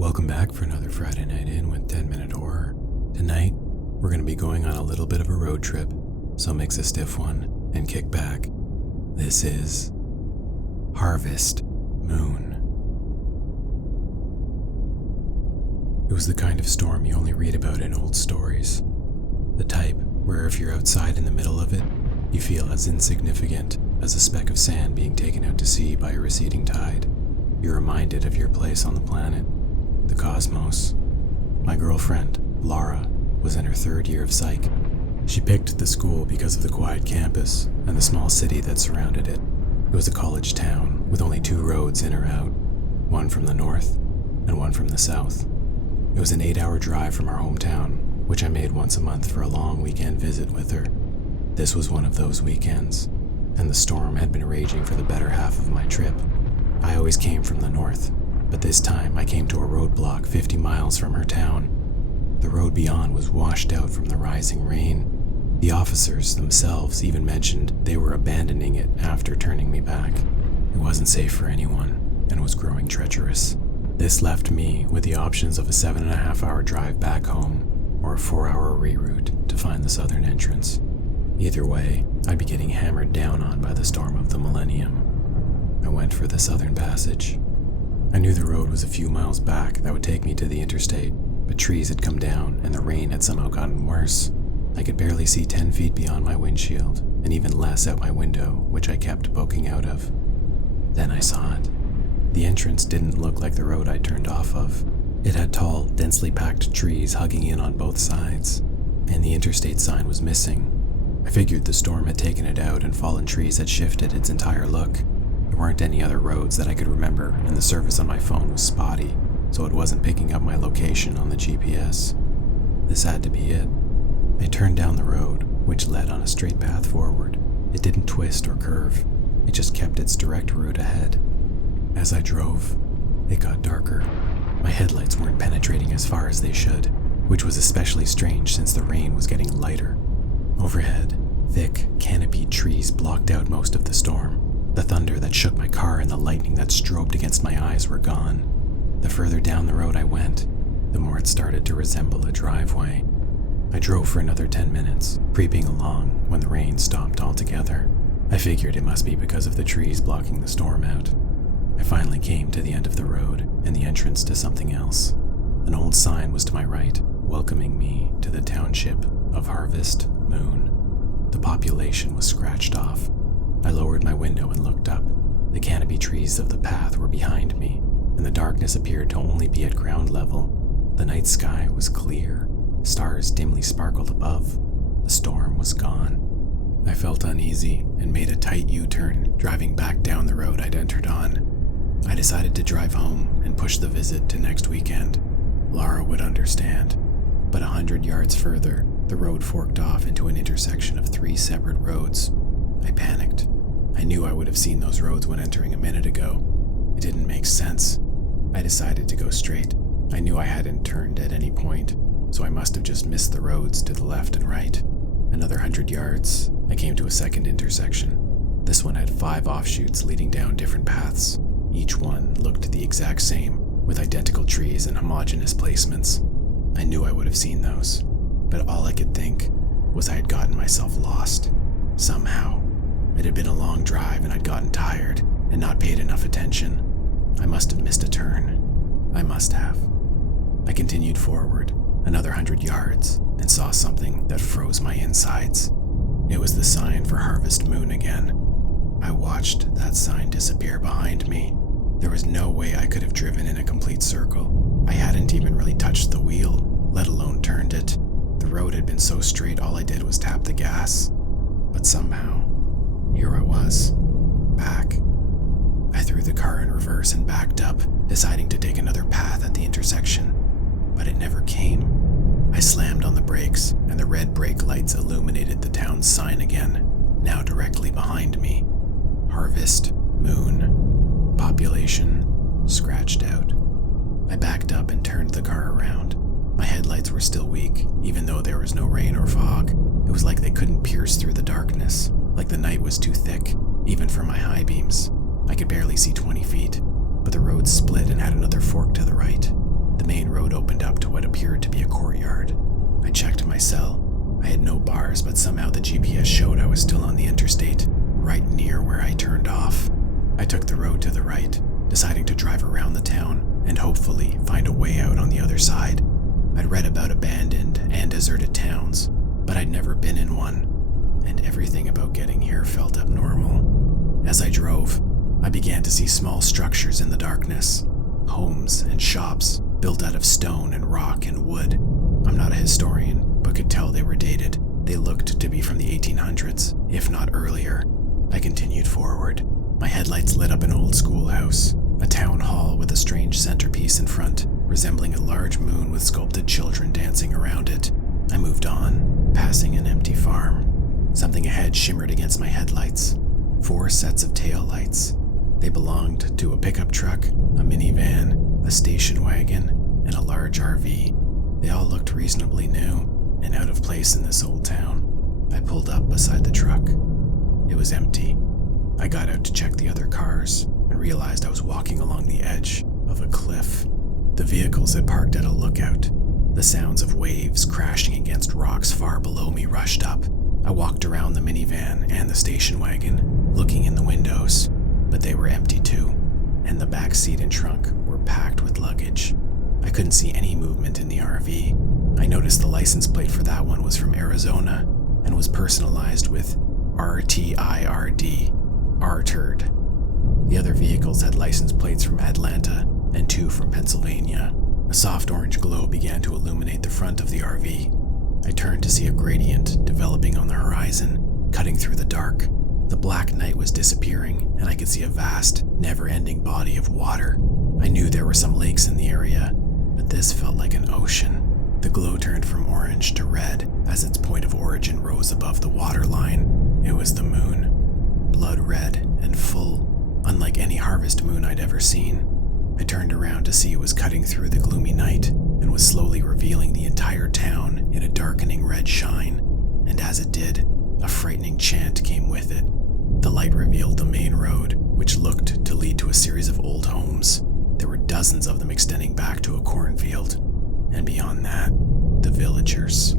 Welcome back for another Friday Night In with 10-Minute Horror. Tonight, we're going to be going on a little bit of a road trip, so mix a stiff one and kick back. This is Harvest Moon. It was the kind of storm you only read about in old stories. The type where if you're outside in the middle of it, you feel as insignificant as a speck of sand being taken out to sea by a receding tide. You're reminded of your place on the planet, the cosmos. My girlfriend, Laura, was in her third year of psych. She picked the school because of the quiet campus and the small city that surrounded it. It was a college town with only 2 roads in or out, one from the north and one from the south. It was an 8-hour drive from our hometown, which I made once a month for a long weekend visit with her. This was one of those weekends, and the storm had been raging for the better half of my trip. I always came from the north, but this time I came to a roadblock 50 miles from her town. The road beyond was washed out from the rising rain. The officers themselves even mentioned they were abandoning it after turning me back. It wasn't safe for anyone and was growing treacherous. This left me with the options of a 7.5-hour drive back home or a 4-hour reroute to find the southern entrance. Either way, I'd be getting hammered down on by the storm of the millennium. I went for the southern passage. I knew the road was a few miles back that would take me to the interstate, but trees had come down and the rain had somehow gotten worse. I could barely see 10 feet beyond my windshield, and even less out my window, which I kept poking out of. Then I saw it. The entrance didn't look like the road I turned off of. It had tall, densely packed trees hugging in on both sides, and the interstate sign was missing. I figured the storm had taken it out and fallen trees had shifted its entire look. There weren't any other roads that I could remember, and the service on my phone was spotty, so it wasn't picking up my location on the GPS. This had to be it. I turned down the road, which led on a straight path forward. It didn't twist or curve. It just kept its direct route ahead. As I drove, it got darker. My headlights weren't penetrating as far as they should, which was especially strange since the rain was getting lighter. Overhead, thick, canopied trees blocked out most of the storm. The thunder that shook my car and the lightning that strobed against my eyes were gone. The further down the road I went, the more it started to resemble a driveway. I drove for another 10 minutes, creeping along when the rain stopped altogether. I figured it must be because of the trees blocking the storm out. I finally came to the end of the road and the entrance to something else. An old sign was to my right, welcoming me to the township of Harvest Moon. The population was scratched off. I lowered my window and looked up. The canopy trees of the path were behind me, and the darkness appeared to only be at ground level. The night sky was clear. Stars dimly sparkled above. The storm was gone. I felt uneasy and made a tight U-turn, driving back down the road I'd entered on. I decided to drive home and push the visit to next weekend. Laura would understand. But 100 yards further, the road forked off into an intersection of 3 separate roads. I panicked. I knew I would have seen those roads when entering a minute ago. It didn't make sense. I decided to go straight. I knew I hadn't turned at any point, so I must have just missed the roads to the left and right. Another 100 yards, I came to a second intersection. This one had 5 offshoots leading down different paths. Each one looked the exact same, with identical trees and homogeneous placements. I knew I would have seen those, but all I could think was I had gotten myself lost. Somehow. It had been a long drive and I'd gotten tired and not paid enough attention. I must have missed a turn. I must have. I continued forward, another 100 yards, and saw something that froze my insides. It was the sign for Harvest Moon again. I watched that sign disappear behind me. There was no way I could have driven in a complete circle. I hadn't even really touched the wheel, let alone turned it. The road had been so straight all I did was tap the gas. But somehow, here I was, back. I threw the car in reverse and backed up, deciding to take another path at the intersection. But it never came. I slammed on the brakes, and the red brake lights illuminated the town's sign again, now directly behind me. Harvest Moon. Population scratched out. I backed up and turned the car around. My headlights were still weak, even though there was no rain or fog. It was like they couldn't pierce through the darkness, like the night was too thick, even for my high beams. I could barely see 20 feet, but the road split and had another fork to the right. cars, but somehow the GPS showed I was still on the interstate, right near where I turned off. I took the road to the right, deciding to drive around the town and hopefully find a way out on the other side. I'd read about abandoned and deserted towns, but I'd never been in one, and everything about getting here felt abnormal. As I drove, I began to see small structures in the darkness, homes and shops built out of stone and rock and wood. I'm not a historian, but could tell they were dated. They looked to be from the 1800s, if not earlier. I continued forward. My headlights lit up an old schoolhouse, a town hall with a strange centerpiece in front, resembling a large moon with sculpted children dancing around it. I moved on, passing an empty farm. Something ahead shimmered against my headlights. 4 sets of tail lights. They belonged to a pickup truck, a minivan, a station wagon, and a large RV. They all looked reasonably new and out of place in this old town. I pulled up beside the truck. It was empty. I got out to check the other cars and realized I was walking along the edge of a cliff. The vehicles had parked at a lookout. The sounds of waves crashing against rocks far below me rushed up. I walked around the minivan and the station wagon, looking in the windows, but they were empty too, and the back seat and trunk were packed with luggage. I couldn't see any movement in the RV. I noticed the license plate for that one was from Arizona and was personalized with RTIRD, R-turd. The other vehicles had license plates from Atlanta and 2 from Pennsylvania. A soft orange glow began to illuminate the front of the RV. I turned to see a gradient developing on the horizon, cutting through the dark. The black night was disappearing, and I could see a vast, never-ending body of water. I knew there were some lakes in the area, but this felt like an ocean. The glow turned from orange to red as its point of origin rose above the waterline. It was the moon, blood red and full, unlike any harvest moon I'd ever seen. I turned around to see it was cutting through the gloomy night and was slowly revealing the entire town in a darkening red shine, and as it did, a frightening chant came with it. The light revealed the main road, which looked to lead to a series of old homes. There were dozens of them extending back to a cornfield, and beyond that, the villagers.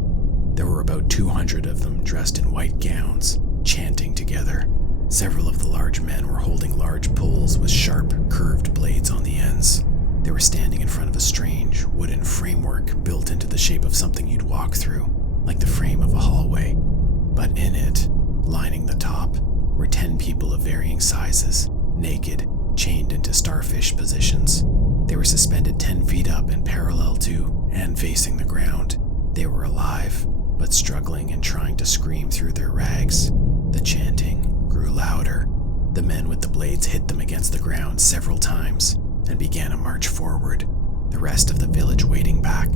There were about 200 of them dressed in white gowns, chanting together. Several of the large men were holding large poles with sharp, curved blades on the ends. They were standing in front of a strange, wooden framework built into the shape of something you'd walk through, like the frame of a hallway. But in it, lining the top, were 10 people of varying sizes, naked, chained into starfish positions. They were suspended 10 feet up and parallel to and facing the ground. They were alive, but struggling and trying to scream through their rags. The chanting grew louder. The men with the blades hit them against the ground several times and began a march forward, the rest of the village waiting back.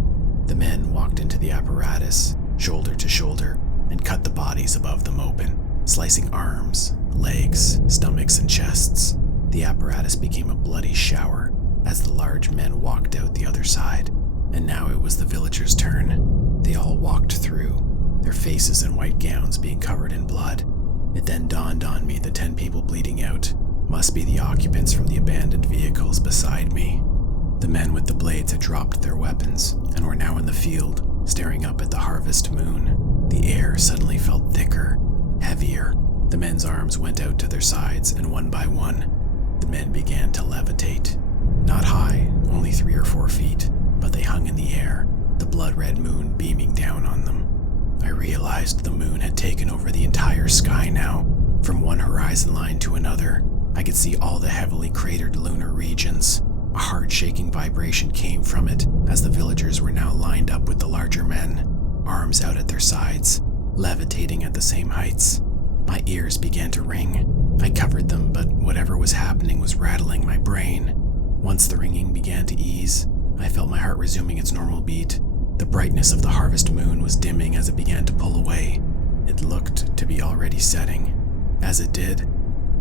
The men walked into the apparatus, shoulder to shoulder, and cut the bodies above them open, slicing arms, legs, stomachs, and chests. The apparatus became a bloody shower as the large men walked out the other side, and now it was the villagers' turn. They all walked through, their faces and white gowns being covered in blood. It then dawned on me the 10 people bleeding out must be the occupants from the abandoned vehicles beside me. The men with the blades had dropped their weapons and were now in the field, staring up at the harvest moon. The air suddenly felt thicker, heavier. The men's arms went out to their sides, and one by one, the men began to levitate. Not high, only 3 or 4 feet, but they hung in the air, the blood-red moon beaming down on them. I realized the moon had taken over the entire sky now. From one horizon line to another, I could see all the heavily cratered lunar regions. A heart-shaking vibration came from it as the villagers were now lined up with the larger men, arms out at their sides, levitating at the same heights. My ears began to ring. I covered them, but whatever was happening was rattling my brain. Once the ringing began to ease, I felt my heart resuming its normal beat. The brightness of the harvest moon was dimming as it began to pull away. It looked to be already setting. As it did,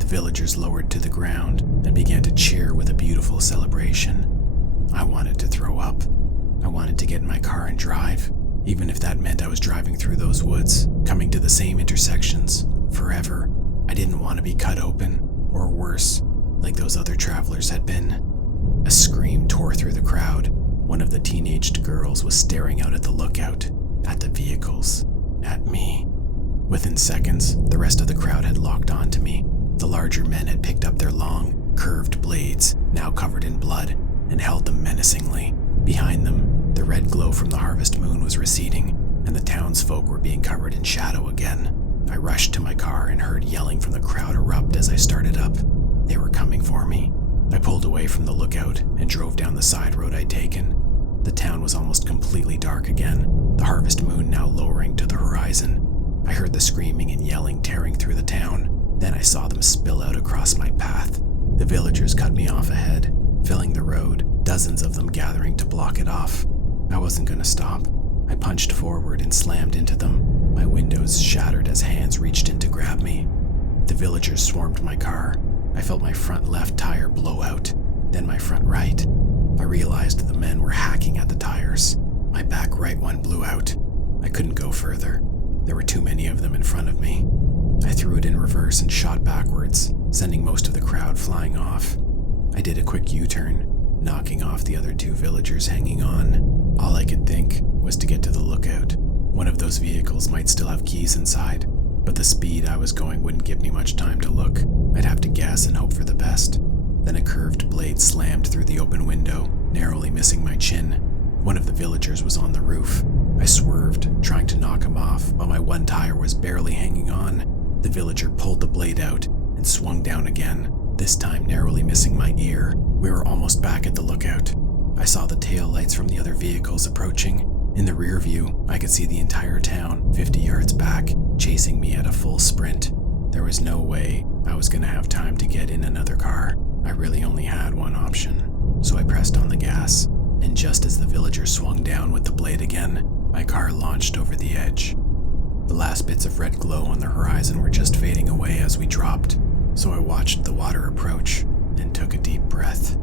the villagers lowered to the ground and began to cheer with a beautiful celebration. I wanted to throw up. I wanted to get in my car and drive, even if that meant I was driving through those woods, coming to the same intersections, forever. I didn't want to be cut open, or worse, like those other travelers had been. A scream tore through the crowd. One of the teenaged girls was staring out at the lookout, at the vehicles, at me. Within seconds, the rest of the crowd had locked on to me. The larger men had picked up their long, curved blades, now covered in blood, and held them menacingly. Behind them, the red glow from the harvest moon was receding, and the townsfolk were being covered in shadow again. I rushed to my car and heard yelling from the crowd erupt as I started up. They were coming for me. I pulled away from the lookout and drove down the side road I'd taken. The town was almost completely dark again, the harvest moon now lowering to the horizon. I heard the screaming and yelling tearing through the town. Then I saw them spill out across my path. The villagers cut me off ahead, filling the road, dozens of them gathering to block it off. I wasn't going to stop. I punched forward and slammed into them. My windows shattered as hands reached in to grab me. The villagers swarmed my car. I felt my front left tire blow out, then my front right. I realized the men were hacking at the tires. My back right one blew out. I couldn't go further. There were too many of them in front of me. I threw it in reverse and shot backwards, sending most of the crowd flying off. I did a quick U-turn, knocking off the other two villagers hanging on. All I could think was to get to the lookout. One of those vehicles might still have keys inside, but the speed I was going wouldn't give me much time to look. I'd have to guess and hope for the best. Then a curved blade slammed through the open window, narrowly missing my chin. One of the villagers was on the roof. I swerved, trying to knock him off, but my one tire was barely hanging on. The villager pulled the blade out and swung down again, this time narrowly missing my ear. We were almost back at the lookout. I saw the tail lights from the other vehicles approaching. In the rear view, I could see the entire town, 50 yards back, chasing me at a full sprint. There was no way I was going to have time to get in another car. I really only had one option. So I pressed on the gas, and just as the villager swung down with the blade again, my car launched over the edge. The last bits of red glow on the horizon were just fading away as we dropped, so I watched the water approach and took a deep breath.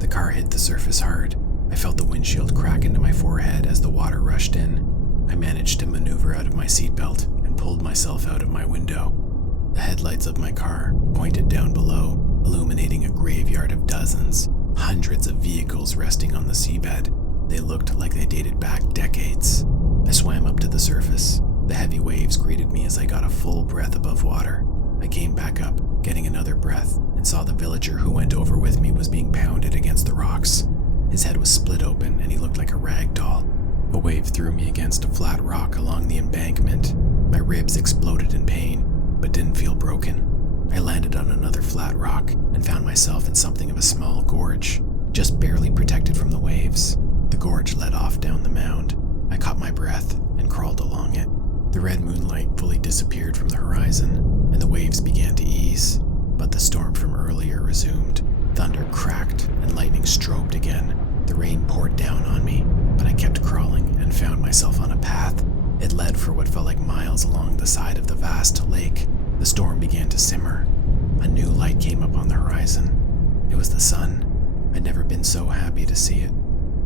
The car hit the surface hard. I felt the windshield crack into my forehead as the water rushed in. I managed to maneuver out of my seatbelt and pulled myself out of my window. The headlights of my car pointed down below, illuminating a graveyard of dozens, hundreds of vehicles resting on the seabed. They looked like they dated back decades. I swam up to the surface. The heavy waves greeted me as I got a full breath above water. I came back up, getting another breath, and saw the villager who went over with me was being pounded against the rocks. His head was split open and he looked like a rag doll. A wave threw me against a flat rock along the embankment. My ribs exploded in pain, but didn't feel broken. I landed on another flat rock and found myself in something of a small gorge, just barely protected from the waves. The gorge led off down the mound. I caught my breath and crawled along it. The red moonlight fully disappeared from the horizon, and the waves began to ease, but the storm from earlier resumed. Thunder cracked and lightning strobed again. The rain poured down on me, but I kept crawling and found myself on a path. It led for what felt like miles along the side of the vast lake. The storm began to simmer. A new light came up on the horizon. It was the sun. I'd never been so happy to see it.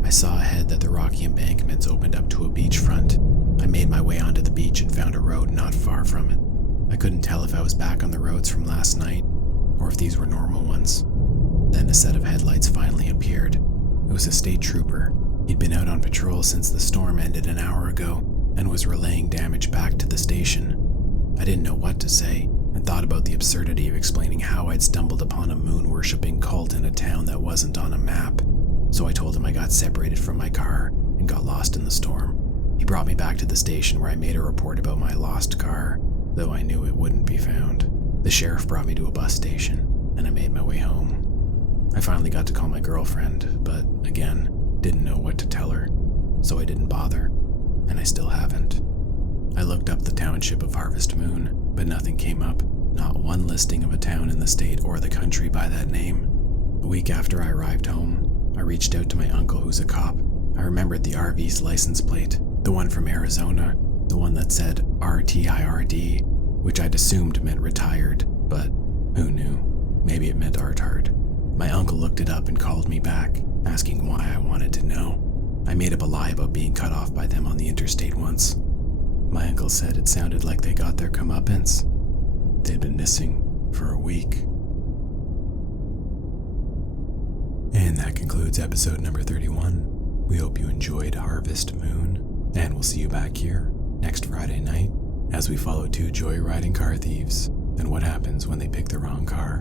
I saw ahead that the rocky embankments opened up to a beachfront. I made my way onto the beach and found a road not far from it. I couldn't tell if I was back on the roads from last night, or if these were normal ones. Then a set of headlights finally appeared. It was a state trooper. He'd been out on patrol since the storm ended an hour ago, and was relaying damage back to the station. I didn't know what to say, and thought about the absurdity of explaining how I'd stumbled upon a moon-worshipping cult in a town that wasn't on a map. So I told him I got separated from my car and got lost in the storm. He brought me back to the station where I made a report about my lost car, though I knew it wouldn't be found. The sheriff brought me to a bus station, and I made my way home. I finally got to call my girlfriend, but again, didn't know what to tell her, so I didn't bother, and I still haven't. I looked up the township of Harvest Moon, but nothing came up, not one listing of a town in the state or the country by that name. A week after I arrived home, I reached out to my uncle who's a cop. I remembered the RV's license plate, the one from Arizona, the one that said RTIRD, which I'd assumed meant retired, but who knew? Maybe it meant Artard. My uncle looked it up and called me back, asking why I wanted to know. I made up a lie about being cut off by them on the interstate once. My uncle said it sounded like they got their comeuppance. They'd been missing for a week. And that concludes episode number 31. We hope you enjoyed Harvest Moon, and we'll see you back here next Friday night as we follow two joyriding car thieves and what happens when they pick the wrong car.